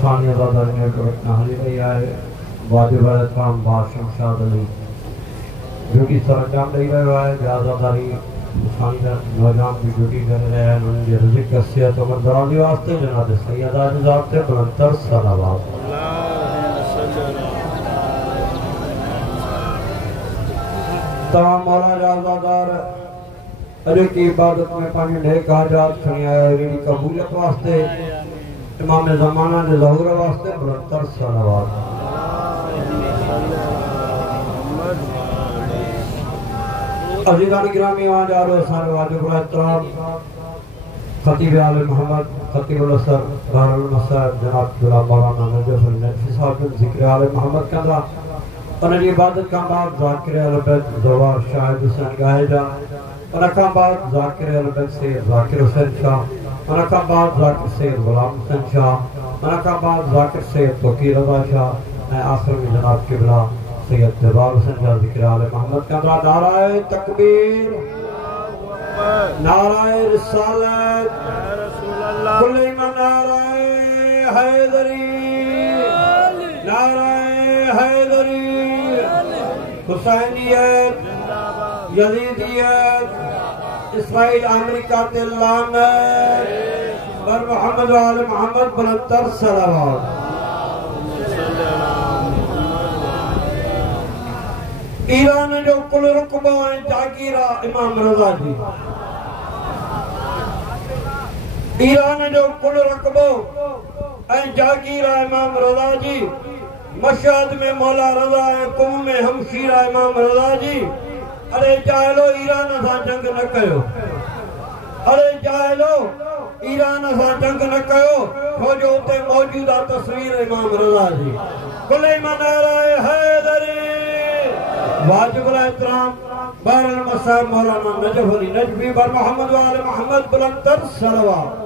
ثانی آزاداری نے کرکنا حلی رہی آئے واجب احترام باشم شاد علی ڈیوٹی سر انجام دے رہے آئے کہ آزاداری ثانی نوجوان بھی ڈیوٹی کرنے رہے ہیں ان کی رزق صحت و مندرانی واسطے جناب سیدہ نظام سے بلندتر صلوات تمام مولا جازادار علی کی عبادت میں پانی نیک حاجات کھنی آئے ریڈی قبولیت واسطے امام زمانہ نے ظہور واسطے بلندتر صلوات عزیزان گرامی وہاں جا رہے سارے واجب احترام خطیب آل محمد خطیب الاسر بحر المسر جناب جلال مولانا نجف النجفی صاحب ذکر آل محمد کندرہ انہیں یہ عبادت کا بعد ذاکر اہل بیت زوار شاہد حسین گاہے جا انہیں کا بعد ذاکر اہل بیت سے ذاکر حسین شاہ انہیں کا بعد ذاکر سید غلام حسین شاہ انہیں کا بعد ذاکر سید توقیر رضا شاہ آخر میں جناب قبلہ سید دبار حسین شاہ ذکر آل محمد کا اندرہ نعرہ تکبیر نعرہ رسالت کل ایمان نعرہ حیدری نعرہ حیدری حسینیت یزیدیت اسماعیل امریکہ تلانت بر محمد و آل محمد بلندتر صلوات ایران جو کل رقبہ ہیں جاگیرہ امام رضا جی ایران جو کل رقبہ ہیں جاگیرہ امام رضا جی مشہد میں مولا رضا ہے قوم میں ہمشیرہ امام رضا جی ارے جاہلو ایران اساں جنگ نہ کہو ارے جاہلو ایران اساں جنگ نہ کہو ہو جو ہوتے موجودہ تصویر امام رضا جی کل ایمان نعرہ حیدری واجب الاحترام بحر المسر مولانا نجف علی نجفی بر محمد و آل محمد بلندتر صلوات